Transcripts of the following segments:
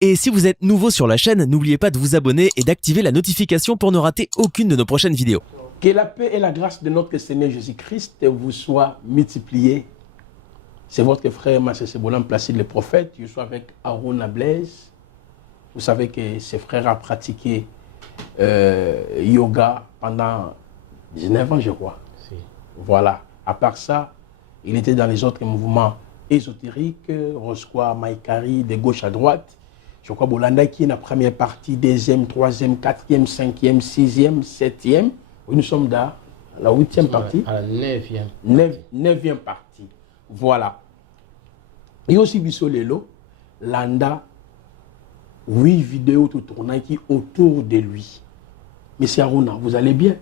Et si vous êtes nouveau sur la chaîne, n'oubliez pas de vous abonner et d'activer la notification pour ne rater aucune de nos prochaines vidéos. Que la paix et la grâce de notre Seigneur Jésus-Christ vous soient multipliées. C'est votre frère Massé Sebolam Placide le prophète. Je suis avec Aruna Blaise. Vous savez que ce frère a pratiqué yoga pendant 19 ans, je crois. Si. Voilà. À part ça, il était dans les autres mouvements ésotériques, Rosquois, Maïkari, de gauche à droite. Je crois Bolanda qui est la première partie, deuxième, troisième, quatrième, cinquième, sixième, septième. Oui, nous sommes dans la huitième partie. À la neuvième. Neuvième partie. Voilà. Et aussi Bissolelo, Landa, 8 vidéos tout tournant qui autour de lui. Monsieur Aruna, vous allez bien?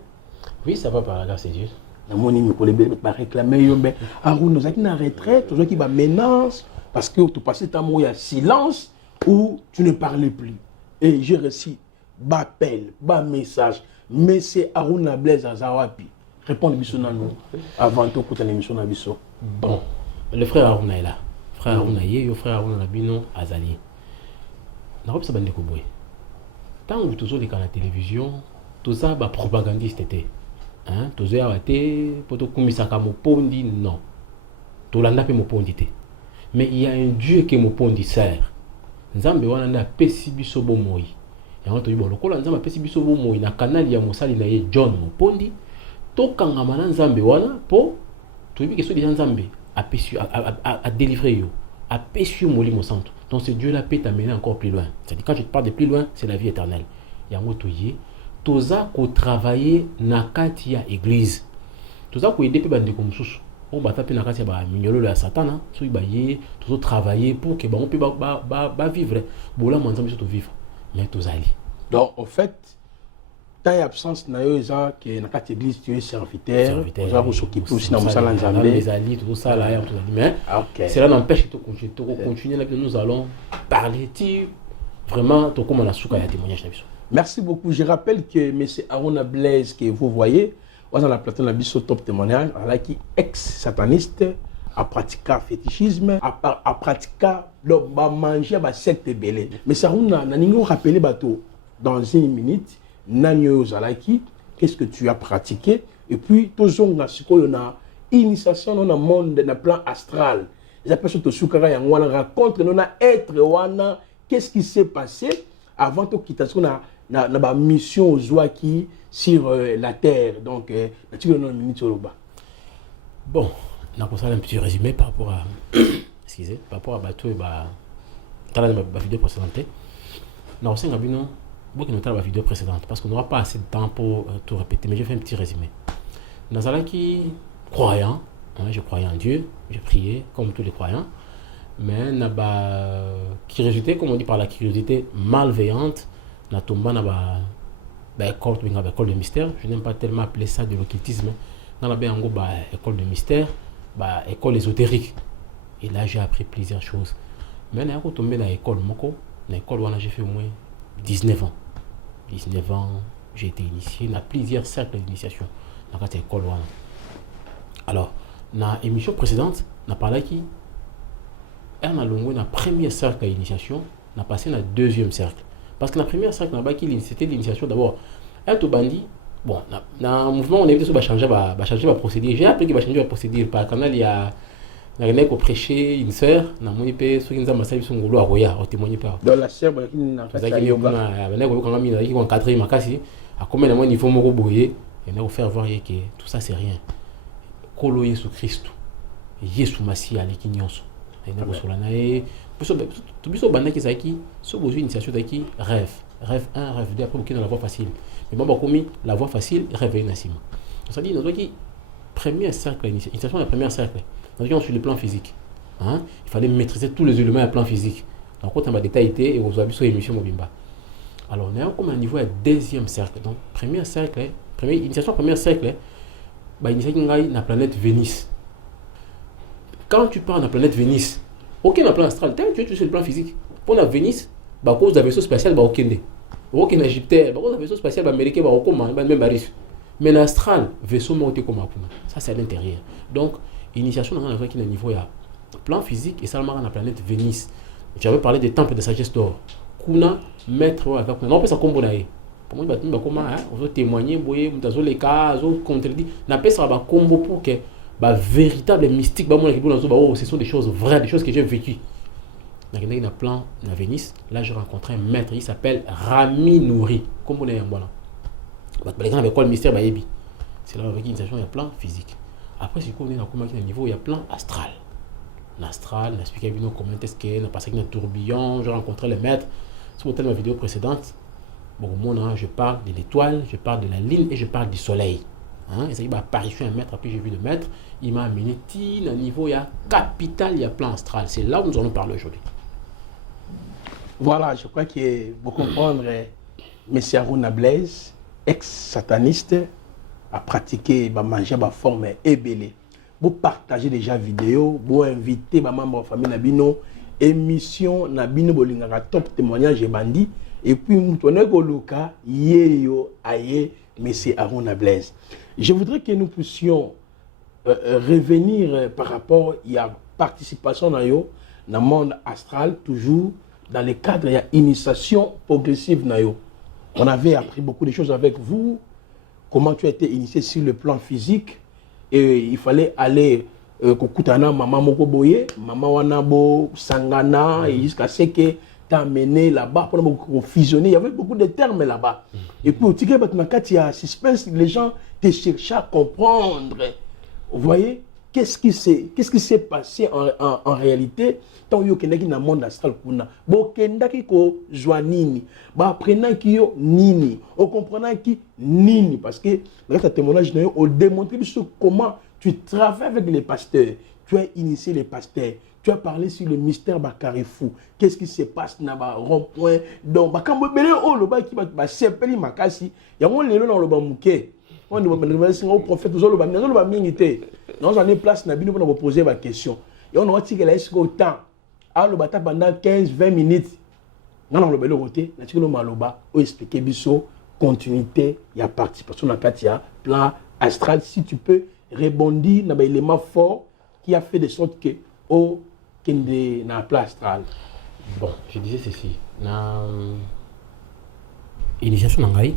Oui, ça va par la grâce de Dieu. Je réclamer Aruna, vous êtes en retraite, vous êtes qui menace, parce que tu passes un moment, il y a silence, où tu ne parlais plus. Et j'ai reçu bas appel, bas message. Mais c'est Aruna Blaise Azawapi. Répondez à nous avant de écouter l'émission. Bon, le frère Aruna est là. Frère Aruna est là, le frère Aruna Labino Azali. N'a pas besoin de couper. Tant que tu es à la télévision, tout ça, bah propagandiste était. Hein, tout ça, pour te commissaire à mon pondi, non. Tout l'en a fait mon pondi. Mais il y a un Dieu qui est mon pondi sert. Nzambe wana na pesi biso bomoi. Yango to yibolo kola nzambe pesi biso bomoi na canal ya mosali na ye John Mopondi. To kangama na nzambe wana po to yibi keso déjà nzambe a pesi a délivrer yo. A pesi molimo santo. Donc ce Dieu là peut t'amener encore plus loin. C'est-à-dire quand je te parle de plus loin, c'est la vie éternelle. Yango to yi toza ko travailler na kati ya église. Toza ko aider pe bande ko mususu. On va taper dans la case de Satan, il faut travailler pour que on puisse vivre. Bon, vivre. Mais tous allés. Donc, en fait, tu as absence de gens qui dans l'église, tu es serviteur. Vous s'occuper aussi dans le salon de les alliés, tout ça, là, mais cela n'empêche que continuer. Nous allons parler vraiment comme on a souka ya témoignage. Merci beaucoup. Je rappelle que M. Aruna Blaise, que vous voyez, on a la plateforme de top témoignage, qui est ex-sataniste, a pratiqué le fétichisme, a pratiqué le manger à secte belé. Mais ça, on a rappelé dans une minute, qu'est-ce que tu as pratiqué, et puis, on a initiation dans le monde, dans le plan astral. Les personnes qui racontent, on a être, qu'est-ce qui s'est passé avant que tu aies la mission aux qui sur la terre. Donc, bon, on a un petit résumé par rapport à excusez, par rapport à bateau et la vidéo précédente. Non, c'est un la vidéo précédente parce qu'on n'aura pas assez de temps pour tout répéter. Mais je fais un petit résumé. Nazala qui croyant, hein, je croyais en Dieu, je priais comme tous les croyants, mais naba qui résultait, comme on dit par la curiosité malveillante, na tomba na école de mystère. Je n'aime pas tellement appeler ça de l'occultisme. Dans la école de mystère, école ésotérique. Et là, j'ai appris plusieurs choses. Mais quand je tombé dans l'école, j'ai fait au moins 19 ans. 19 ans, j'ai été initié dans plusieurs cercles d'initiation dans cette école. Alors, dans l'émission précédente, on a parlé qui on a longué dans le premier cercle d'initiation, on a passé dans le deuxième cercle. Parce que la première cercle, c'était l'initiation d'abord. Un tout bandit, bon, dans le mouvement, on a vu que ça va changer la procédure. J'ai appris qu'il va changer la procédure. Par le canal, il y a un mec qui a prêché une sœur, dans mon épée, ceux qui nous ont massacré, ils sont au Roya, au témoigné pas. Dans la sœur, il y a un quatrième makasi, à combien de niveau moko boye, il y a faire voir que tout ça c'est rien. Kolo Yesu Christ, Yesu Massi aleki nyonso. Il y a des tout biso banda qui saki so besoin initiation daki rêve 1 rêve 2 après dans la voie facile mais bon commis la voie facile rêve nassima ça dit dans qui premier cercle initiation la première cercle donc sur le plan physique hein il fallait maîtriser tous les éléments à plan physique donc quand on va détailler et vous avez sur émission mobimba alors on est comme un niveau à deuxième cercle donc premier cercle première initiation premier cercle initiation ngai na planète Vénus. Quand tu pars dans la planète Vénus, aucun plan astral, tu es sur le plan physique. Pour la Vénus, à cause d'un vaisseau spatial, aucun Égyptien, à cause d'un vaisseau spatial américain, même Paris. Mais l'astral, vaisseau monté comme ça, c'est à l'intérieur. Donc, initiation dans le niveau, il y a plan physique et ça, dans la planète Vénus. J'avais parlé des temples de sagesse d'or. kuna maître wa ka non pesa kombo na ye pour moi batumba comment on veut témoigner boye mutazo les cas zo contredit na pesa ba kombo pour que ba véritable mystique ba mona ki bona zo ba oh ce sont des choses vraies, des choses que j'ai vécues. Dans un plan à Venise, là j'ai rencontré un maître, il s'appelle Rami Nouri. Comme on est en voilà. Les gens avec quoi le mystère baébi. C'est là avec l'initiation il y a plan physique. Après si on est dans un niveau il y a plan astral. L'astral, on a expliqué comment est-ce qu'on a passé avec un tourbillon, j'ai rencontré le maître. Sur ma vidéo précédente, bon moi je parle de l'étoile, je parle de la lune et je parle du soleil. Hein, et ça y est, apparition un maître, après j'ai vu le maître, il m'a amené à un niveau, il y a capital, il y a plan astral. C'est là où nous allons parler aujourd'hui. Voilà, je crois que vous comprendre, M. Aruna Blaise, ex-sataniste, a pratiqué, a mangé ma forme ébélée. Vous partagez déjà vidéo, vous invitez ma membre de famille Nabino, émission Nabino Bolingara top témoignage et bandit, et puis vous tournez au Luka, yeyo aye, M. Aruna Blaise. Je voudrais que nous puissions revenir par rapport à la participation dans le monde astral, toujours dans le cadre de l'initiation progressive. On avait appris beaucoup de choses avec vous, comment tu as été initié sur le plan physique, et il fallait aller kokutana maman Mokoboye, maman Wanabo, Sangana, et jusqu'à ce que tu as amené là-bas pour fusionner. Il y avait beaucoup de termes là-bas. Et puis, il y a suspense, les gens te cherchaient à comprendre. Vous voyez, qu'est-ce qui s'est passé en réalité tant que tu dans le monde astral. Bokendaki ko joanini, apprenant qui yo nini, on comprenant qui nini, parce que dans ta témoignage, on démontre comment tu travailles avec les pasteurs, tu as initié les pasteurs, tu as parlé sur le mystère Bakarefou, qu'est-ce qui se passe dans le rond-point, donc quand on le qui va s'appeler Makasi, il y a un lélo dans le bamouké. On est au prophète, nous avons place pour poser ma question. Et on a dit que là, est-ce qu'au temps, à le bata pendant 15-20 minutes, on a le côté, on a expliqué biso continuité, il y a participation dans le plan astral. Si tu peux rebondir dans l'élément fort qui a fait de sorte que au kende dans le plan astral. Bon, je disais ceci. Dans l'initiation d'Angaï,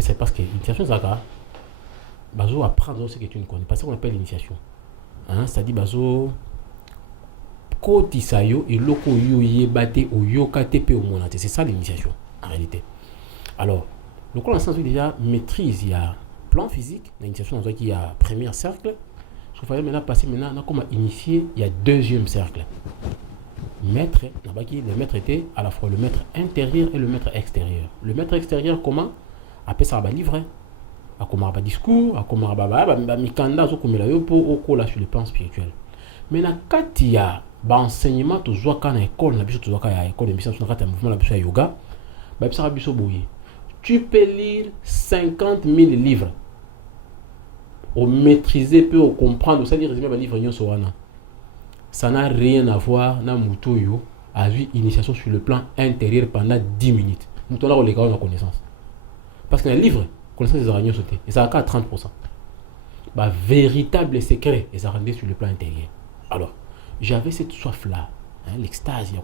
c'est parce que l'initiation Zaka, bazo apprendre ce que tu ne connais pas, c'est ce qu'on appelle l'initiation. Hein, c'est-à-dire bazo kotisayo et loko yo yebate ou yo katepe au monate. C'est ça l'initiation en réalité. Alors, le cours d'ensemble déjà maîtrise, il y a plan physique, l'initiation dans il y a premier cercle. Ce qu'il fallait maintenant passer maintenant, on a comme initié, il y a deuxième cercle. Maître, le maître était à la fois le maître intérieur et le maître extérieur. Le maître extérieur comment? Après ça va livrer, à comment va discours, à comment va mikanda comme la yo pour au cola sur le plan spirituel. Mais na katia ba enseignement to zwa kana école na biso to zwa ka école de mission na kata mouvement la biso yoga, ba bisa biso boye. Tu peux lire 50 000 livres au maîtriser peu au comprendre, c'est-à-dire résumer ba livre nyo soana. Ça n'a rien à voir na mutoyo a vu initiation sur le plan intérieur pendant 10 minutes. Nous on a les gars connaissance. Parce qu'un livre, connaissance des araignées sautées, et ça a qu'à 30%. Bah, véritable secret, et ça rendait sur le plan intérieur. Alors, j'avais cette soif-là, hein, l'extase,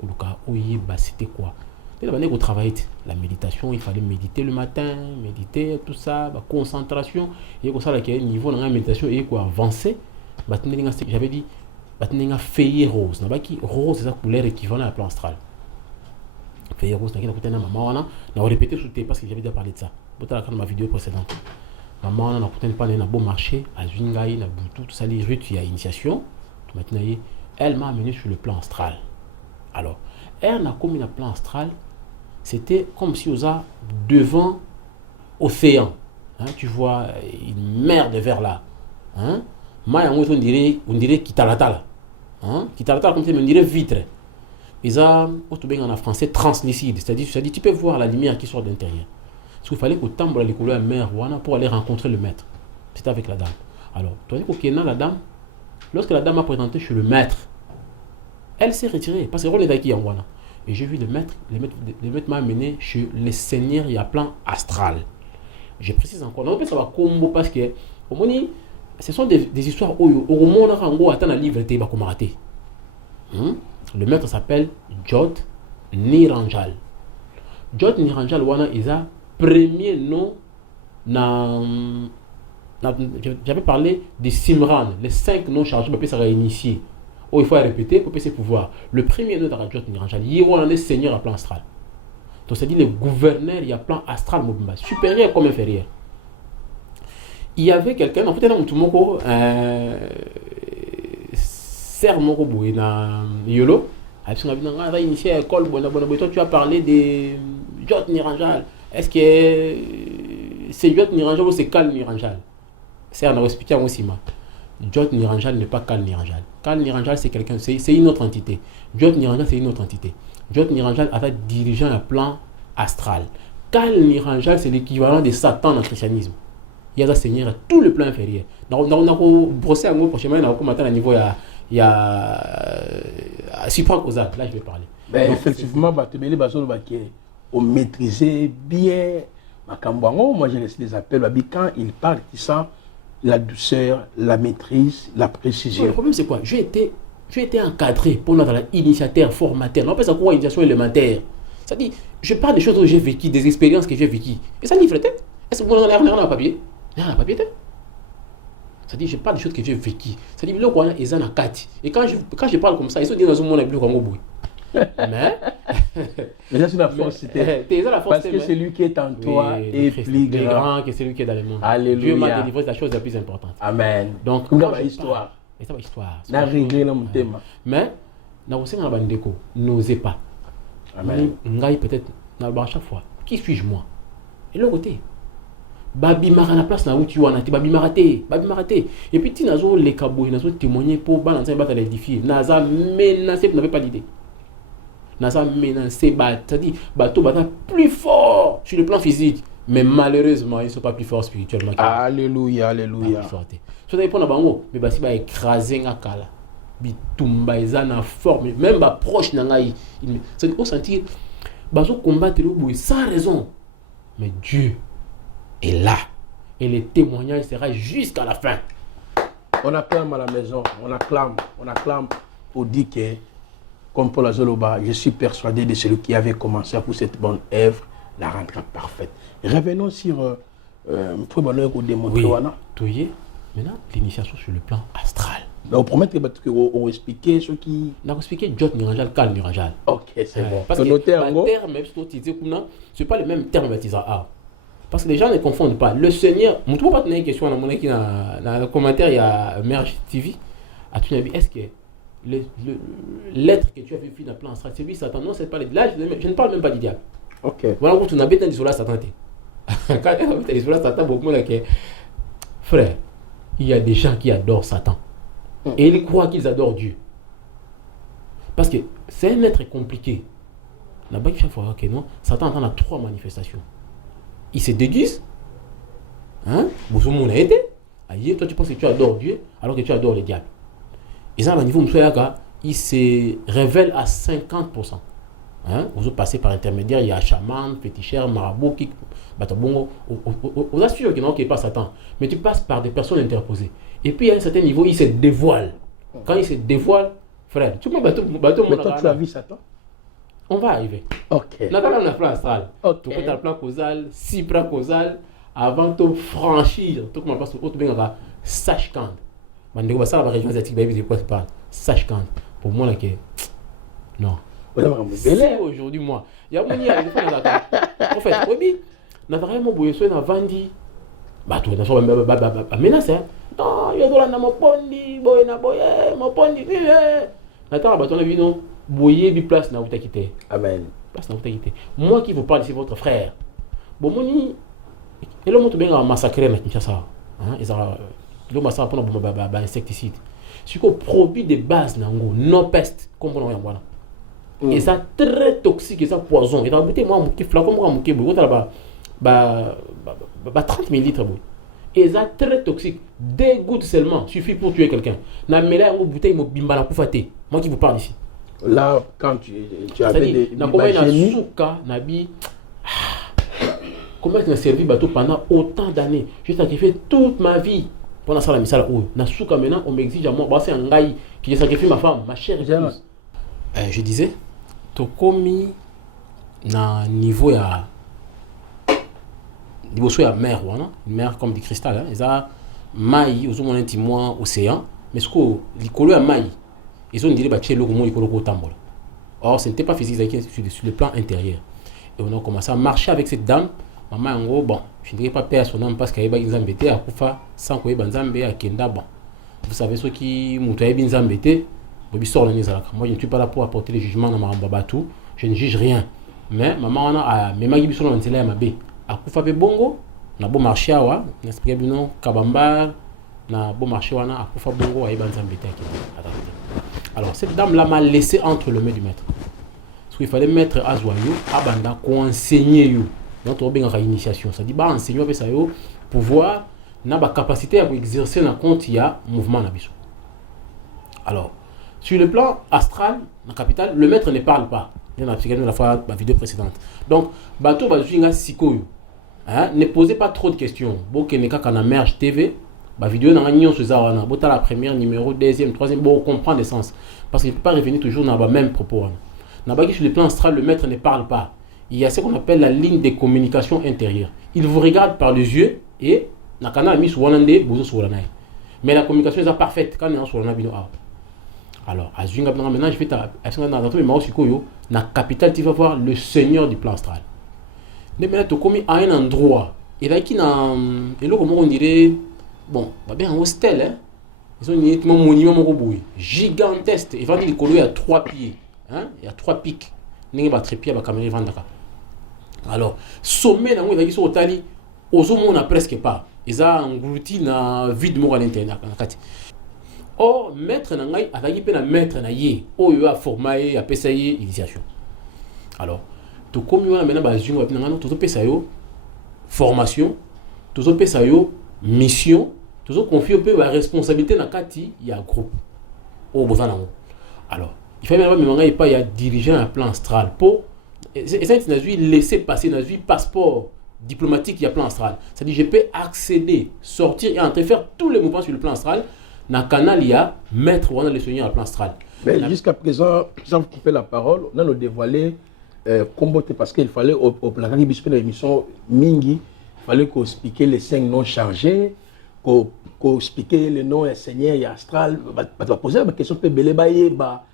c'était quoi? Dès la manière qu'on travaillait, la méditation, il fallait méditer le matin, méditer, tout ça, bah, concentration, et comme ça, là, qu'il y a un niveau dans la méditation, et quoi, avancer, bah, j'avais dit, bah, feuille rose, rose, c'est sa couleur équivalente à la plan astral. Feuille rose, on a répété sous thé parce que j'avais déjà parlé de ça. Dans ma vidéo précédente. Maman, on a parlé d'un bon marché, à Zungaï, à Boutou, tout ça, les rues, il y a initiation. Maintenant, elle m'a amené sur le plan astral. Alors, elle a commis le plan astral, c'était comme si on a devant océan. Hein, tu vois une mer de verre là. Hein? On dirait Kitalatala. Hein? Kitalatala, comme ça, on dirait vitre. Ils ont, en français, translucide. C'est-à-dire, tu peux voir la lumière qui sort de l'intérieur. Parce qu'il fallait qu'au temple les couleurs mer pour aller rencontrer le maître. C'était avec la dame. Alors, tu as dit qu'au la dame, lorsque la dame a présenté chez le maître, elle s'est retirée parce que le rôle est d'acquis en Wana. Et j'ai vu le maître m'a amené chez le seigneur, il y a plan astral. Je précise encore, non, ça va combo parce que au moins, ce sont des histoires où au monde on attend un livre de Bakomarate. Le maître s'appelle Jot Niranjal. Jot Niranjal wana isa premier nom j'avais parlé de Simran, les 5 noms chargés pour ça réinitier. Oh, il faut répéter pour ses pouvoirs. Le premier nom de Jot Niranjal, il y a un seigneur à plan astral. Donc c'est dit le gouverneur, il y a plan astral supérieur comme inférieur. Il y avait quelqu'un, en fait, dans tout le monde, Serre Moko na Yolo. Toi, tu as parlé de Jot Niranjal. Est-ce que c'est Jot Niranjal ou c'est Kal Niranjal? C'est un expliqué aussi. Jot Niranjal n'est pas Kal Niranjal. Kal Niranjal, c'est quelqu'un, c'est une autre entité. Jot Niranjal, c'est une autre entité. Jot Niranjal a dirigeant un plan astral. Kal Niranjal, c'est l'équivalent de Satan dans le christianisme. Il y a un seigneur à tout le plan inférieur. On a brossé un mot prochainement, on a commenté à niveau, il y a supracausal. Là, je vais parler. Ben, effectivement, on maîtrisait bien Makambango. Moi, j'ai laissé des appels. Quand il parle, il sent la douceur, la maîtrise, la précision. Le problème, c'est quoi? J'ai été encadré pour notre initiateur, formateur. On appelle ça quoi? Initiation élémentaire. Ça dit, je parle des choses que j'ai vécues, des expériences que j'ai vécues. Et ça livre tête. Est-ce que vous en avez rien à papier? Rien à papier, ça dit, je parle des choses que j'ai vécues. Ça dit, le quoi, ils en ont 4. Et quand je parle comme ça, ils sont dit dans un monde plus comme au bout. Mais ça, c'est la force. Parce que celui qui est en toi est plus grand que celui qui est dans le monde. Alléluia. Dieu m'a délivré de la chose la plus importante. Amen. Donc, comme dans l'histoire. C'est une histoire. Mais, n'osez pas. Amen. Peut-être, à chaque fois, qui suis-je moi? Et l'autre côté, Babi Mara la place na où tu en as, Babi Maraté. Et puis tu n'as pas les cabos, tu n'as pas témoigné pour balancer battre l'édifier. Naza menacé, vous n'avez pas l'idée. Naza menacé, c'est-à-dire bateau battant plus fort sur le plan physique, mais malheureusement ils ne sont pas plus forts spirituellement. Alléluia, alléluia. Ça dépend de bango, mais basi ba écraser nga kala. Bitumba ezana forme, même ba proche nangai. C'est-à-dire au sentir bazo combattre le bout sans raison. Mais Dieu est là. Et le témoignage sera jusqu'à la fin. On acclame à la maison, on acclame pour dire que, comme Paul Azoloba, je suis persuadé de celui qui avait commencé pour cette bonne œuvre, la rendra parfaite. Revenons sur oui, maintenant, l'initiation sur le plan astral. Mais on promet qu'on expliquer ce qui... On a expliqué Jot Niranjal, Kal Niranjal. Ok, c'est bon. Parce que le terme, même si tu c'est pas le même terme baptisé. Parce que les gens ne confondent pas. Le Seigneur, je ne peux pas te poser une question dans le commentaire, il y a Merge TV. Est-ce que l'être que tu as vécu dans le plan astral, c'est lui Satan? Non, c'est pas là, je ne parle même pas du diable. Ok. Voilà où tu n'as pas d'isolat Satan. Quand tu as d'isolat Satan, beaucoup de gens frère, il y a des gens qui adorent Satan. Et ils croient qu'ils adorent Dieu. Parce que c'est un être compliqué. Là-bas, il faut voir que non, Satan entend 3 manifestations. Il se déguise. Hein? Toi, tu penses que tu adores Dieu alors que tu adores le diable. Et ça, au niveau de il se révèle à 50%. Hein? Vous passez par intermédiaire, il y a chaman, féticheur, marabout, qui. Vous assurez que non, qu'il n'est pas Satan. Mais tu passes par des personnes interposées. Et puis à un certain niveau, il se dévoile. Quand il se dévoile, frère, tu mais toi, tu as vu Satan? On va arriver. Ok. On a le plan astral. Tu as le plan causal, supracausal, avant de franchir. Tu as passé au Sachkand. Je vais ça la région asiatique, je parle. Sachkand. Pour moi, là, non. C'est aujourd'hui, moi. Il y a un en fait, oui, on a vraiment besoin de vendre. Tu as menacé. Non, il y a de la mopondi, mopondi. Attends, on a vu non. Boyer bi place na uta quitté. Amen. Place na uta quitté. Moi qui vous parle, c'est votre frère. Bon moni et le monde bien massacrer na Kinshasa. Hein, ils ont le massacre pour ba insecticide. C'est quoi produit de base nango, non peste comme on y voilà. Et ça très toxique et ça poison. Et dans moi mon qui flacon moi mon qui bout là ba 30 ml bout. Et ça très toxique. 2 gouttes seulement suffit pour tuer quelqu'un. Na mela ngo bouteille mo bimbala pour fater. Moi qui vous parle ici. Là, quand tu avais des comment tu as servi bateau pendant autant d'années? J'ai sacrifié toute ma vie pendant ça la misala où Nasuka maintenant on m'exige à moi c'est un gars qui a sacrifié ma femme, ma chère épouse. Je disais Tokomi na niveau ya liboso ya mer wana mer comme du cristal hein eza mai ozomona neti mwa océan mais siko likolo ya mai ezondire batie eloko mo likolo kotambola. Or ce n'était pas physique sur le plan intérieur et on a commencé à marcher avec cette dame. Maman yango bon je ne dirais pas père son âme parce qu'elle ba nzambe te akufa sans koyeba nzambe akenda bon vous savez ceux qui mutu ayebi nzambe te bobi sort la nezalaka. Moi je ne suis pas là pour apporter les jugements na makambo batou, je ne juge rien mais maman wana a memaki biso na nzela ya mabe akufa pe bongo na bon marché awa n'explique bino kabamba na bon marché wana akufa bongo ayeba nzambe te akenda. Alors cette dame là m'a laissé entre les mains du maître parce qu'il fallait mettre azwayo abanda ko enseigner yo notre bien initiation, ça dit bah enseigner avec ça yo pouvoir na ba capacité à exercer na compte ya mouvement na biso. Alors sur le plan astral na capitale le maître ne parle pas. On a expliqué la fois la vidéo précédente. Donc bateau ba zwinga sikoyo hein ne posez pas trop de questions. Bo ke ne ka na merge TV ba vidéo na nyon ce zawana bota la première numéro deuxième troisième bon comprendre le sens parce qu'il ne peut pas revenir toujours dans le même propos. Na ba sur le plan astral le maître ne parle pas. Il y a ce qu'on appelle la ligne de communication intérieure. Il vous regarde par les yeux et na kana mis wanande bozo solanai. Mais la communication est parfaite quand on est sur la bino. Alors, à Zunga maintenant je vais dans tous les maosikoyo na capitale tu vas voir le seigneur du plan astral. Mais maintenant tu commis à un endroit et là qui na et là comment on dirait bon, bah bien un hostel hein. Ils ont un monument moko gigantesque et va dire qu'il y a 3 pieds hein, il y a 3 pics. N'est pas très pied ba caméra vandaka. Alors, sommet nango ezaki so otali ozomona presque pas. Eza englouti na vide moko à l'intérieur na kati. Or maître na ngai azaki pe na maître na ye oyo a formé a pesa ye initiation. Alors, to komi wana mena ba zunga pe ngano to pesa yo formation, to pesa yo mission, to confier pe ba responsabilité na kati ya groupe. O bozana ngo. Alors, il faut même pas y a dirigeant un plan astral pour et ça n'a laisser passer n'a passeport diplomatique il y a plan astral. C'est-à-dire je peux accéder, sortir et entrer faire tous les mouvements sur le plan astral. Dans le canal il y a mettre ou on a les soignants à plan astral. Mais jusqu'à présent, sans vous couper la parole, on a nous dévoilé combattre parce qu'il fallait au plan de l'émission Mingi, il fallait qu'on explique les 5 noms chargés, qu'on explique les noms seigneurs et astral. Tu vas poser la question peut belé bailler bah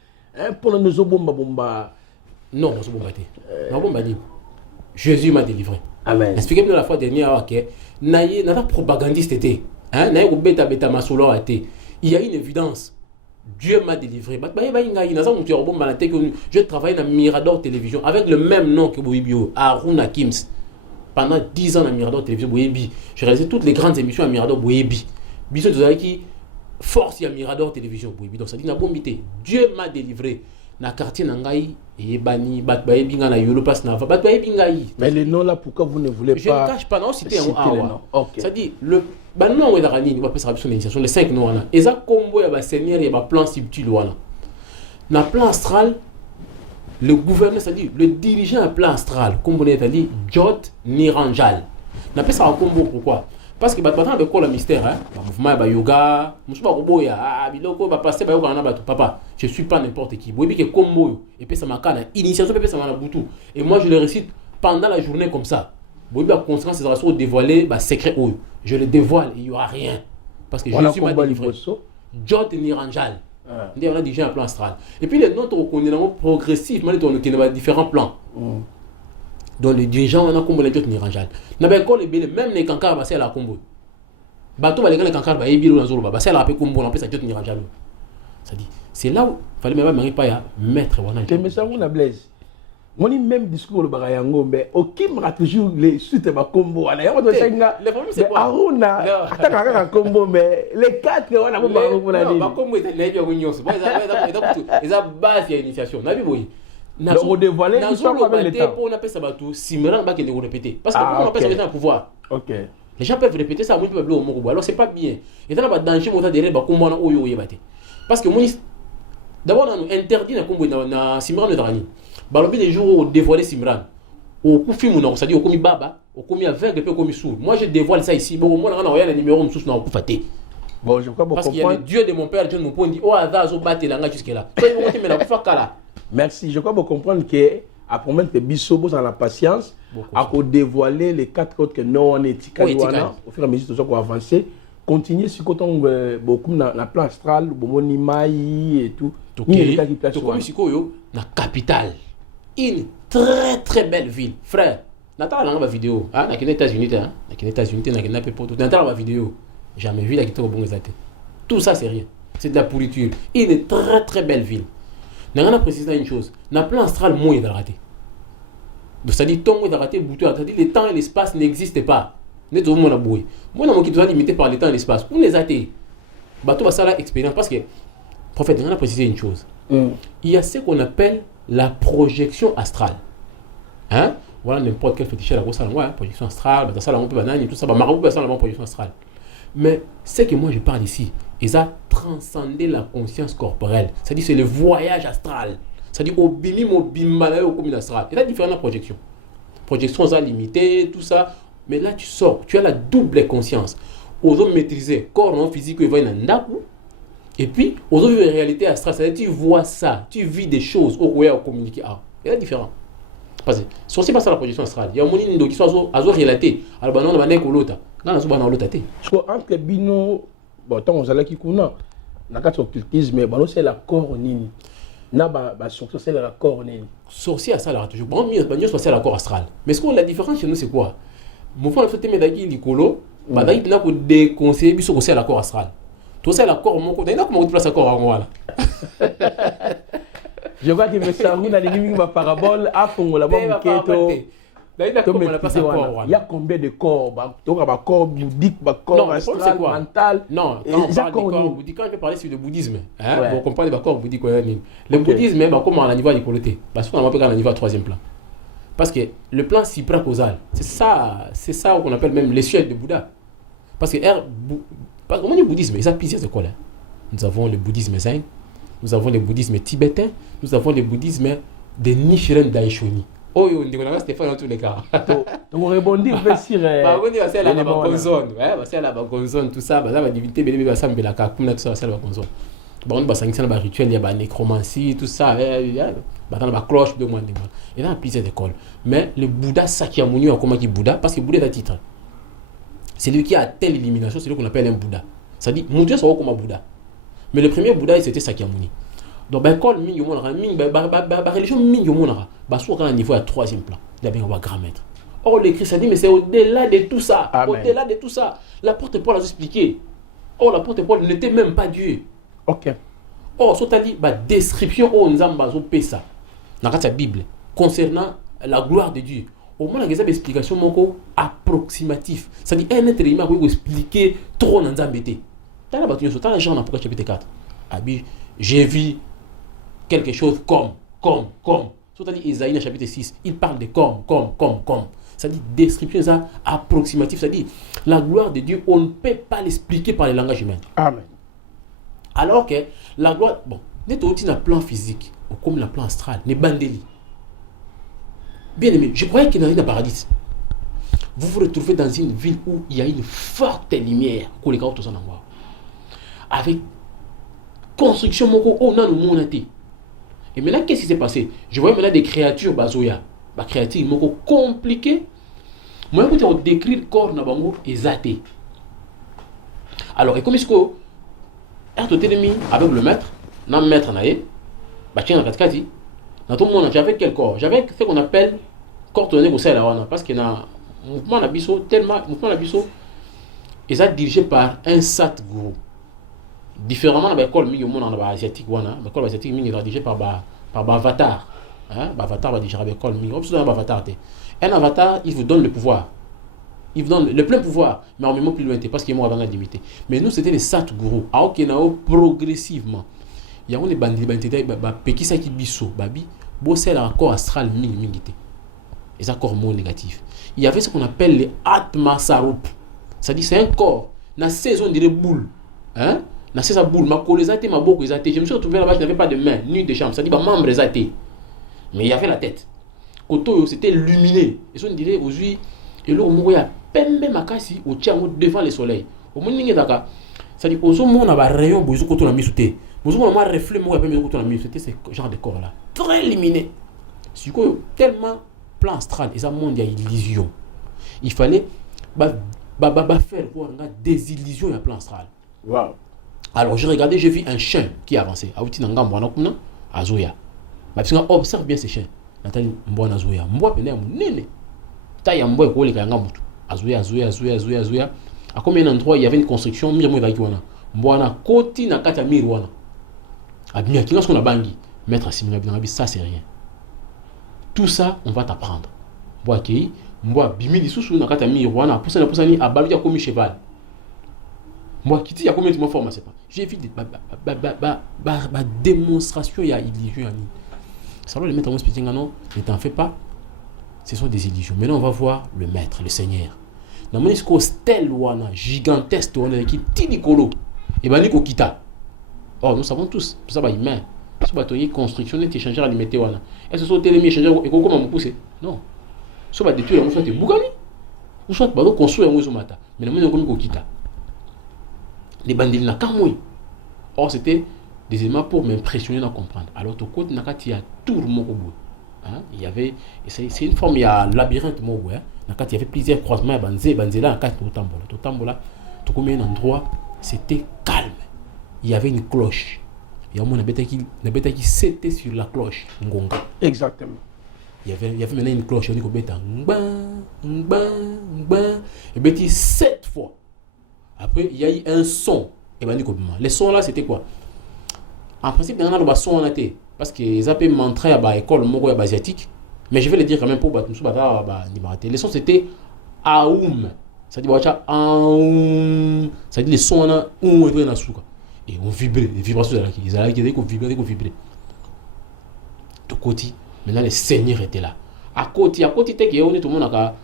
pour nous bomba bomba. Non, on se bomba non bomba dit. Jésus m'a délivré. Amen. Expliquez-nous la fois dernière que naïe n'a pas propagandiste été. Hein, naïe ou bêta bêta masolo été. Il y a une évidence. Dieu m'a délivré. Je travaille dans Mirador Télévision avec le même nom que Boibio, Aruna Kims. Pendant 10 ans dans Mirador Télévision Boyebi. Je réalisé toutes les grandes émissions à Mirador Boyebi. Bisous de qui force à Mirador Télévision Boyebi. Donc ça dit na bombité. Dieu m'a délivré. Na quartier nangai et bani bat bayebi na yolo passe na bat bayebi ngai. Mais les noms là pourquoi vous ne voulez pas? Je ne cache pas non citer un awa. OK. Ça dit le ba non est darani on va faire son initiation les 5 noms là. Et ça combo ya ba seigneur et ba plan subtil wana. Na plan astral le gouverneur ça dit le dirigeant à plan astral comme on est dit Jot Niranjal. Na pas ça un combo pourquoi? Parce que battant avec quoi le mystère hein, mouvement ba yoga, musuba koboya, biloko ba passer ba yoga na ba papa, je suis pas n'importe qui. Boyebi que combo et puis ça makana initiation pe ça na butu. Et moi je le récite pendant la journée comme ça. Boyebi la conséquence c'est de dévoiler ba secret oyo. Je le dévoile, il y aura rien parce que Jésus m'a délivré. Jot Niranjal. On a déjà un plan astral. Et puis les noms on est progressivement on est différents plans. Donc les dirigeants on a combo les Jot Niranjal. Na ba ko le même les kankar ba c'est la combo. Bateau ba les kankar ba ebilo na zolo ba c'est la pe combo on peut ça Jot Niranjal. Ça dit c'est là où fallait même pas ya mettre wana. Mais ça on a Blaise. On dit même discours le barayango mais aucun rate toujours les suite ba combo ala ya to senga. Le problème c'est quoi? Aruna ataka ka combo mais les 4 on a ba combo la ba combo est les bio nyo. Bon ils a base ya initiation. Na bi boy. Donc on dévoilait l'histoire avec l'État. On appelle ça bateau, Simran va le répéter. Parce que on appelle ça un pouvoir. OK. Les gens peuvent répéter ça, moi je peux le mot. Alors c'est pas bien. Et dans la danger on a derrière ba combo na oyo yebate. Parce que moi d'abord on nous interdit na combo na Simran de Rani. Ba lobi les jours où dévoiler Simran. Au coup film on ça dit au komi baba, au komi aveugle et au komi sourd. Moi je dévoile ça ici. Bon moi on a le numéro msous na ku faté. Bon je crois parce qu'il y a le Dieu de mon père John Mopo dit oh azazo battre là jusque là. Toi ils vont te mettre la kala. Merci. Je crois que vous comprenez que après même que Bissobo dans la patience, Beaucoup. à dévoiler les 4 autres que non on est Oui, Tikaliwana, au fur et à mesure que nous avons avancé, continuer sur côté beaucoup dans le plan astral, Bomoni Maï et tout. Ok. Il y a des cas qui Donc, comme Sikoyo, la capitale, une très très belle ville, frère. Nathan a la vidéo, hein, dans les États-Unis, hein, dans les États-Unis, dans les États-Unis, Nathan a la vidéo, jamais vu la guitare au bon exaté. Tout ça c'est rien, c'est de la pourriture. Une très très belle ville. Nous avons précisé une chose, dans le plan astral, moi il est raté. Donc ça dit, ton moi il est raté, c'est-à-dire le temps et l'espace n'existent pas. Nous avons mon aboué. Moi dans mon qui doit limité par le temps et l'espace. On les a été. Bateau va ça là expérience parce que prophète, nous avons précisé une chose. Il y a ce qu'on appelle la projection astrale. Hein? Voilà, n'importe quel féticheur à la grosse projection astrale, dans ça, on peut banane, tout ça, marabout, ça, la projection astrale. Mais ce que moi je parle ici, ils ont transcendé la conscience corporelle. C'est-à-dire, c'est le voyage astral. C'est-à-dire, au bimim, au bimbalayo, au commun astral. Il y a différentes projections. Projections limitées, tout ça. Mais là, tu sors, tu as la double conscience. Aux hommes maîtrisés, corps non physique, ils voient un ndaku. Et puis, aux autres, la réalité astrale, c'est-à-dire, tu vois ça, tu vis des choses au communiquer. Il y a différent. Parce que si on ne sait pas ça la projection astrale, il y a un monde qui soit à relaté. Alors, on va aller l'autre. Quand on va l'autre. Entre les bino, bon, tant on a qui connaît, na quatre occultisme, mais bon, c'est la corps nini. Na ba sorcier c'est la corps nini. Sorcier ça là toujours. Bon, mieux c'est la corps astral. Mais ce qu'on la différence chez nous c'est quoi? Mon frère fait médaille licolo, bah d'ailleurs il n'a pas déconseillé biso que c'est la corps astral. Tout ça la corps mon côté, il n'a comment place la corps à moi là. Je vois que me sangu na lingimi ma parabole a fongo la ba muketo. Il y a combien de corps? Il y a corps bouddhique, corps astral, mental. Non, quand on parle de corps bouddhique, quand je vais parler sur le bouddhisme, on comprend les corps bouddhiques. Le bouddhisme, comme on a un niveau de qualité, parce qu'on a un niveau à troisième plan. Parce que le plan supracausal, c'est ça qu'on appelle même l'échelle de Bouddha. Parce que comment le bouddhisme, il y a plusieurs écoles. Nous avons le bouddhisme zen, nous avons le bouddhisme tibétain, nous avons le bouddhisme de Nichiren Daishonin. Oh, on dit que Stéphane dans tous les cas. Donc on rebondit sur c'est la baconzone, c'est la baconzone, tout ça, la divinité bébé va s'embêter la comme tout ça, c'est la baconzone. Bon, bah ça il y a rituel, il y a nécromancie, tout ça, dans la cloche de moi. Il y a plusieurs écoles. Mais le Bouddha Sakyamuni, comment dit Bouddha? Parce que Bouddha est un titre. C'est lui qui a telle élimination, c'est lui qu'on appelle un Bouddha. Ça dit, mon Dieu, c'est comme un Bouddha. Mais le premier Bouddha, c'était Sakyamuni. Donc, l'école, la religion, soit à un niveau à troisième plan. Il y a bien un grand maître. Or, l'écrit, ça dit, mais c'est au-delà de tout ça. Amen. Au-delà de tout ça. L'apôtre Paul a expliqué. Or, l'apôtre Paul n'était même pas Dieu. Ok. Or, ce dit, description au Nzamba, au Pessa, dans la Bible, concernant la gloire de Dieu. Au moins, il y a des explications approximatives. Ça dit, un être humain peut expliquer trop dans Nzamba. Dans la Jean, dans le chapitre 4. J'ai vu quelque chose comme. C'est-à-dire, Isaïe, chapitre 6, il parle de comme. C'est-à-dire, description approximative. C'est-à-dire, la gloire de Dieu, on ne peut pas l'expliquer par le langage humain. Amen. Alors que la gloire, bon, n'est aussi dans le plan physique, ou comme le plan astral, n'est bandeli. Bien aimé, je croyais qu'il y a un paradis. Vous vous retrouvez dans une ville où il y a une forte lumière, avec construction, et maintenant, qu'est-ce qui s'est passé? Je vois maintenant des créatures bazoya, des créatures compliquées. Moi, je vais décrire le corps exacté. Alors, et comme est-ce que avec le maître, non maître naïe, j'avais quel corps? J'avais ce qu'on appelle corps tourné au ciel parce que dans le mouvement d'abisso, ils sont dirigés par un Satguru. Différemment de l'école asiatique, l'école asiatique est dirigée par Avatar. Avatar va diriger l'école. Un avatar, il vous donne le pouvoir. Il vous donne le plein pouvoir, mais en même temps plus loin, parce qu'il est dans la limité. Mais nous, c'était les Satguru. Alors qu'il y a progressivement. Il y a des bandits, qui sont biso, babi, c'est l'accord astral mingité. Et ça, corps négatif. Il y avait ce qu'on appelle les Atma Sarup. C'est-à-dire, c'est un corps, dans la saison de boule. Hein? Dans cette boule, ma colésate, ma boque, je me suis retrouvé là-bas, je n'avais pas de main, ni de jambe. C'est-à-dire, ma membre exaté. Mais il y avait la tête. Koto, c'était luminé. Et ça, on dirait, aujourd'hui, et là, il y a peine ma casse au tchamo devant le soleil. Au moins, c'est-à-dire, au moins, on a un rayon, on a mis sous terre. On a un reflet, on a mis sous terre, c'est ce genre de corps-là. Très lumineux. tellement plan astral et ça monde il y a illusion. Il fallait faire voir des illusions dans le plan astral. Wow. Alors j'ai vu un chien qui avançait. Auti nanga mbwana kuna azoya. Parce que observe bien ces chiens. Nathalie mbwana azoya. Mbwa pene munene. Taille mbwa ekole kanga mutu. Azoya. À combien d'endroits il y avait une construction, mire moi qui wana. Mbwana koti na kata mire wana. Abimia kinga ce qu'on a bangi. Mettre à simila binabi ça c'est rien. Tout ça on va t'apprendre. Mbwa ki mbwa bimi lisusu na kata mire wana poussa ni abalu ya komi cheval. Moi qui dis il y a combien de formes c'est pas. J'ai vu des démonstration il y a illusion. Ça va le mettre en speaking non, ne t'en fais pas. Ce sont des illusions. Maintenant on va voir le maître, le Seigneur. Dans mon discours stèle wana gigantesque wana qui tinikolo et baniko kita. Oh nous savons tous, tout ça va humain. Ce bâtonnier construction est échangeur alimentaire wana. Est-ce que ce télémi échangeur et comment me pousser? Non. Ce va détruire la soit bougani. Ou soit ba construire un mata. Mais na mon ko kita. Les bandits na kamoi. Or c'était des éléments pour m'impressionner à comprendre. Alors tout côté nakati a tout le monde. Hein? Il y avait c'est une forme il y a un labyrinthe mo ouais. Nakati il y avait plusieurs croisements banzela nakati tout tambola. Tout comme un endroit c'était calme. Il y avait une cloche. Il y a un bête qui c'était sur la cloche ngonga. Exactement. Il y avait maintenant une cloche on dit ko beta et bêti 7 fois. Après, il y a eu un son. Et ben, les sons là, c'était quoi? En principe, il y a un son en été. Parce qu'ils avaient montré à l'école asiatique. Mais je vais le dire quand même pour les sons, c'était Aoum. Ça dit, Aoum. Ça dit, les sons là, et on vibrait. Les vibrations, ils allaient vibrer. De côté, maintenant, les seigneurs étaient là. À côté, tout le monde a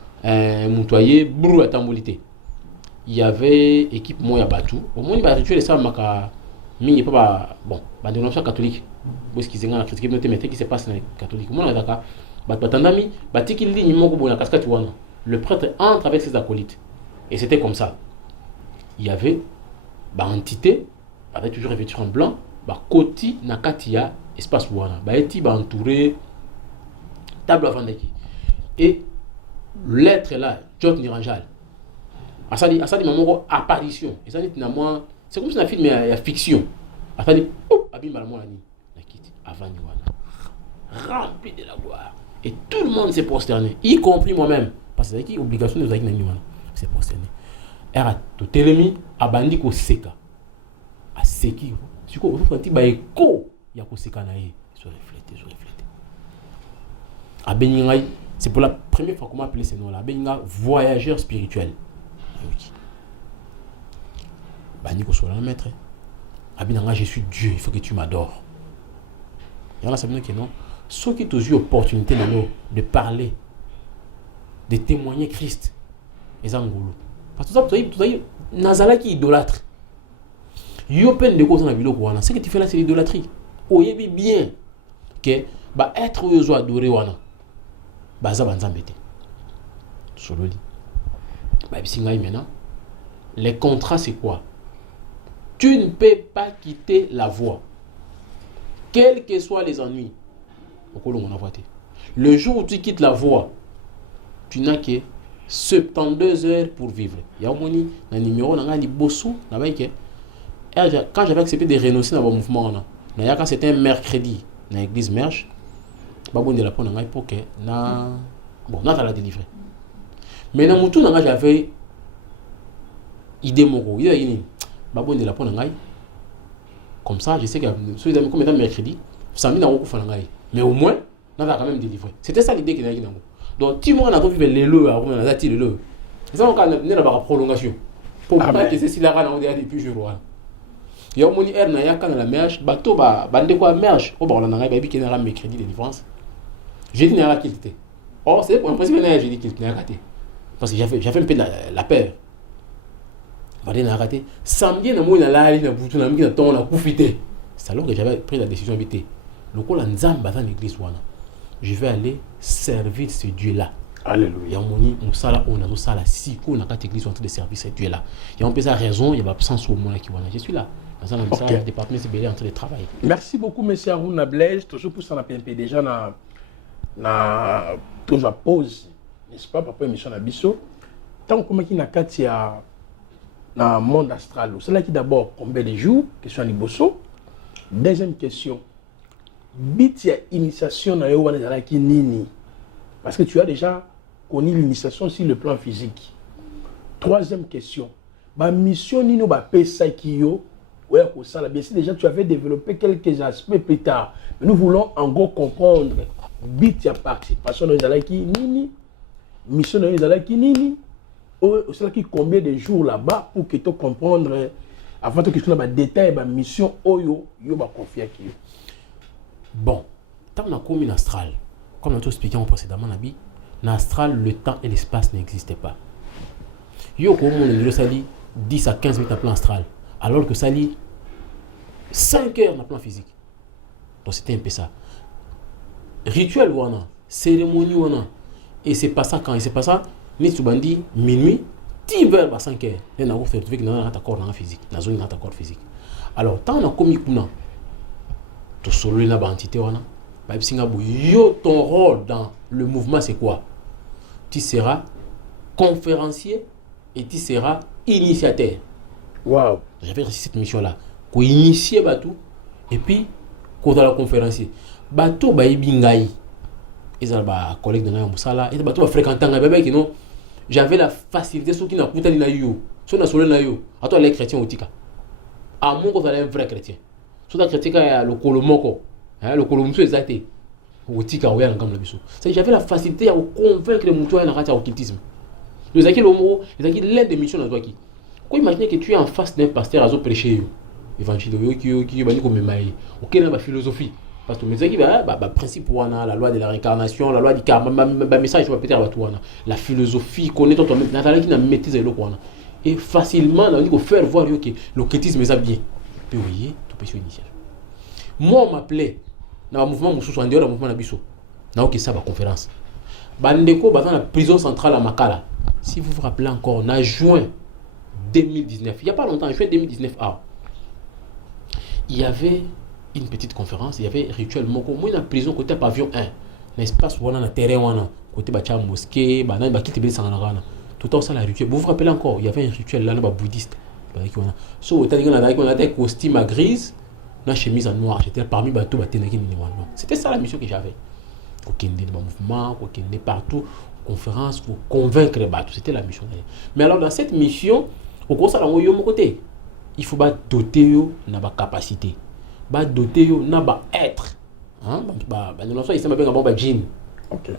montoyé, brou à tambolité. Il y avait équipe moya batu au moins il va tuer ça maka mini pas bon ba dénonciation catholique parce qu'ils ont la critique mais qui se passe dans les catholiques moi là batandami batiki ligne moko bona casquette wana le prêtre entre avec ses acolytes et c'était comme ça il y avait entité avec toujours revêtue en blanc koti na katia espace wana eti entouré table avant d'équipe et l'être là Jot Niranjal. Asadi maman apparition. Et ça dit c'est comme si un film est fiction. Asadi abim malamon la ni la quitte avant ni wana. Rempli de la gloire. Et tout le monde s'est prosterné, y compris moi-même parce que c'est qui obligation de zaki na ni wana. C'est prosterné. Era to telemi abandi ko seka. A seki. Siko o fanti ba eko ya ko seka na ye. Se refléter. Abeni ngai, c'est pour la première fois qu'on m'a appelé ce nom là. Abeni ngai voyageur spirituel. Baniko soit là maître. Abinanga je suis Dieu, il faut que tu m'adores. Il y en a ça que non. Ceux qui ont eu l'opportunité de parler, de témoigner Christ, les angolo. Parce que ça vous avez nazala qui idolâtre. Yo peine de cause dans la vidéo wana. Ce que tu fais là c'est l'idolâtrie. Oyebi bien que ba être oyo adoré wana. Baza banzambete. Solo li. Maintenant, les contrats, c'est quoi? Tu ne peux pas quitter la voie, quels que soient les ennuis. Le jour où tu quittes la voie, tu n'as que 72 heures pour vivre. Il y a un numéro, quand j'avais accepté de renoncer dans le mouvement, quand c'était un mercredi, dans l'église Merge, pour que la délivrer. Mais dans mon tour, j'avais idée moro. Il y a une babonne de la pone ngai. Comme ça, je sais que ceux qui ont mercredi, ça m'a mis mais au moins, on va quand même délivrer. C'était ça l'idée qu'il y a. Donc, tu m'as vu les le, on a dit le le. C'est ça qu'on a donné la prolongation. Pour pas que c'est si la rana on a depuis jour. Il y a un moni air na ya quand la merge, bateau bande quoi merge. Au bord la ngai baby qui n'a mercredi de délivrance. J'ai dit n'a pas quitté. Oh, c'est pour un principe j'ai dit qu'il n'a pas raté. Parce que j'avais un peu la peur. Samedi, c'est alors que j'avais pris la décision d'habiter. Je vais aller servir ce Dieu-là. Alléluia. On a en train de servir ce Dieu-là. Il y a un peu de raison, il y a absence au moment qui je suis là. Dans le département, c'est en train de travailler. Merci beaucoup, M. Aruna Blaise. Toujours pour ça, on a déjà na toujours pause, n'est-ce pas, papa émission na biso. Tant qu'on qui na katia na monde astral, c'est là qui d'abord combien de jours, question liboso. Deuxième question, bitia initiation na yo wana zala ki nini? Parce que tu as déjà connu l'initiation sur le plan physique. Troisième question, ma mission nino ba pesa ki yo, ouais pour ça là, bien sûr déjà tu avais développé quelques aspects plus tard, mais nous voulons en gros comprendre bitia participation na zala ki nini, mission na zala ki nini. C'est là qui combien de jours là-bas pour que tu comprendre avant que tu aies des détails de mission oyo yo ba confier qui. Bon, tant on a commis l'astral, comme on a tout expliqué précédemment Nabi, l'astral le temps et l'espace n'existaient pas. Yo comme on le sali 10 à 15 minutes en plan astral alors que ça lit 5 heures en plan physique. Donc c'était un peu ça. Rituel wana, cérémonie wana et c'est pas ça quand et c'est pas ça. Ni subandi minuit 10 heures à 5 heures on a fait que dans un accord dans physique dans zone accord physique alors tant on a commis kuna to solo na ba entité wana ba bisinga bo yo ton rôle dans le mouvement c'est quoi? Tu seras conférencier et tu seras initiateur. Waouh, j'avais réussi cette mission là ko initier batou et puis ko dans la conférencier batou ba ibingai ils ont ba collègue de na musala et batou ba fréquentant bébé qui non. J'avais la facilité sur qui n'a pas na yo sur na solo na yo à toi les chrétiens otika à mon côté un vrai chrétien sur la chrétien a le kolomoko le kolomso exacté otika oya ngam la biso c'est j'avais la facilité à convaincre les moutons na rata occultisme les aki le mot les aki l'aide de mission na toi qui quoi imaginer que tu es en face d'un pasteur à zo prêcher évangile yo qui bani comme mai OK na ba philosophie parce que mais qui ba principe wana la loi de la réincarnation la loi du karma ba message va peut-être ba wana la philosophie connaît toi même natala qui na maîtrise le wana et facilement on dit qu'on faire voir que l'occultisme ça bien puis voyez tout peut initial moi on m'appelait dans le mouvement mususu en dehors du mouvement na biso na OK ça ba conférence bandeko ba dans la prison centrale à Makala si vous vous rappelez encore en juin 2019 il y a pas longtemps juin 2019 il y avait une petite conférence, il y avait rituel moko moi dans la prison côté pavillon 1 l'espace wana na terrain wana côté bacha mosquée bana ba kiti be sangana tout temps ça la rituel vous vous rappelez encore il y avait un rituel là ba bouddhiste ba qui wana so au tandis qu'on a des costumes à grise na chemise en noir j'étais parmi bateau batenaki ni wana c'était ça la mission que j'avais kokende dans mouvement kokende partout conférence pour convaincre les bateaux c'était la mission mais alors dans cette mission au cours ça la yo mon côté il faut ba doter yo na ba capacité ba doter yo na ba être hein ba non ça il s'est bien ba djinn OK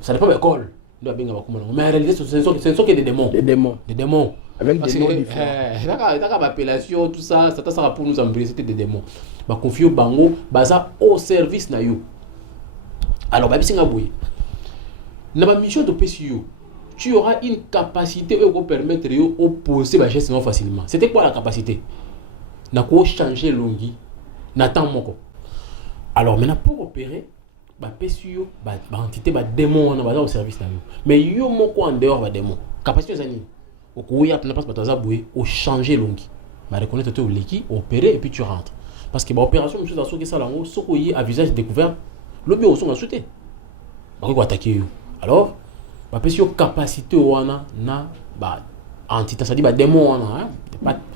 ça dépend de l'école doit bien ba comment mais en réalité ce sont que des démons avec des noms différents d'accord appellation tout ça ça sera pour nous embrouiller c'était des démons ba confio bango baza au service na yo alors ba bisinga boy na ba mission de PCU tu auras une capacité qui va permettre de opposer les gestes facilement. C'était quoi la capacité? Na ko changer longi, na temps moko. Alors maintenant pour opérer, ba PSU, ba entité ba démon na ba au service na yo. Mais yo moko en dehors ba démon. Capacité zani. Au ko ya na passe bataza boué, au changer longi. Ba reconnaître to leki, opérer et puis tu rentres. Parce que ba opération monsieur dans que ça là, soko yi à visage découvert, le bio sont sauté. Ba ko attaquer yo. Alors ba pesi capacité wana na ba entité ça dit ba démon wana hein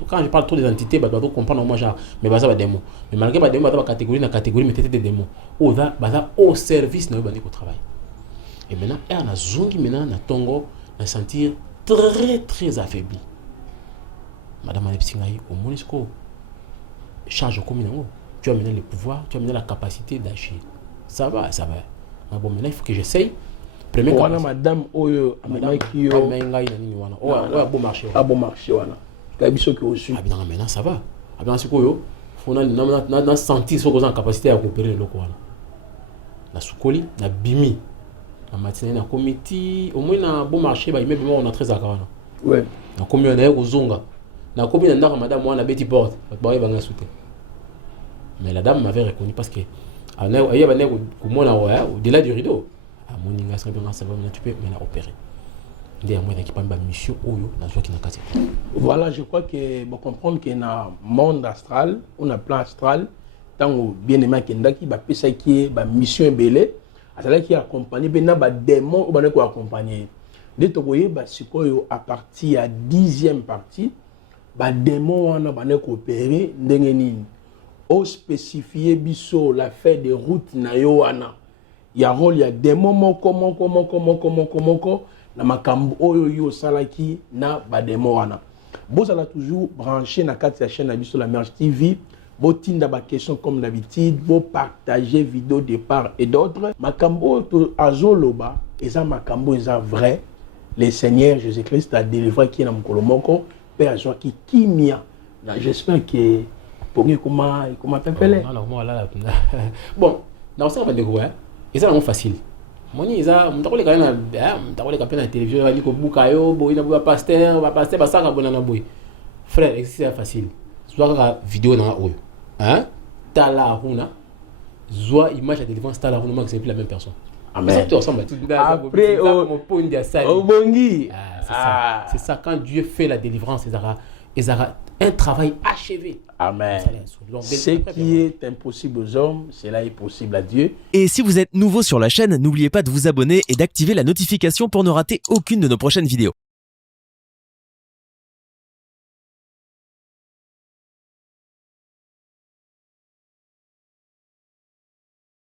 quand je parle trop des entités ba doit comprendre moi genre mais ba ça ba démon mais malgré ba démon ba catégorie na catégorie mais tête des démons au service na bandi ko travail et maintenant on a zongi maintenant na tongo na sentir très affaibli madame Alepsingai au monisco charge comme non tu as maintenant le pouvoir tu as maintenant la capacité d'agir ça va mais bon maintenant il faut que j'essaye. Wana madame oyo amaki yo mengai na nini wana oya bon marché wana kabiso ki osu abina maintenant ça va abina sikoyo fona na sentir so en capacité à coopérer le loko wana na sukoli na bimi na matinée na comité au moins na bon marché ba immeuble on a très akana ouais na komi na yeko zonga na komi na ndaka madame wana beti porte ba ba nga souté mais la dame m'avait reconnu parce que ana ya ba ne ko mona au-delà du rideau moninga ça va tu peux maintenant opérer ndé moi qui pas ba mission oyo na zo qui na kati voilà je crois que bon comprendre que na monde astral on a plan astral tant bien aimé Kendaki, bah pesa qui bah mission belé, à qui accompagné, ben na bah démon ou bah ne accompagner. De tokoye bah sikoyo à partir à 10e partie, bah démon wana bah ne coopérer ndengeni. Au spécifier biso la fait des routes na yo wana. Il y a rôle, il y a démon comment na makambo oyo yo salaki na ba démon wana. Vous allez toujours brancher na la chaîne Abisso la Merge TV. Vous tinda ba question comme d'habitude. Vous partager vidéo de part et d'autres. Makambo to azoloba. Eza makambo eza vrai. Le Seigneur Jésus-Christ a délivré qui est dans Kolomoko. Père Azoa qui kimia. J'espère que pour lui comment t'appelles. Non, moi là. Bon, dans ça on va découvrir. Et ça c'est facile. Moni eza mtakole kana mtakole kapena na télévision ali ko bukayo boy na ba pasteur ba saka bonana boy. Frère, c'est facile. Soit ka vidéo na oyo. Hein? Tala huna. Zoa image à téléphone tala huna c'est plus la même personne. Amen. Ça tout ensemble. Après mon point de ça. Bongi. C'est ça quand Dieu fait la délivrance, ils aura un travail achevé. Amen. Ce qui est impossible aux hommes, cela est possible à Dieu. Et si vous êtes nouveau sur la chaîne, n'oubliez pas de vous abonner et d'activer la notification pour ne rater aucune de nos prochaines vidéos.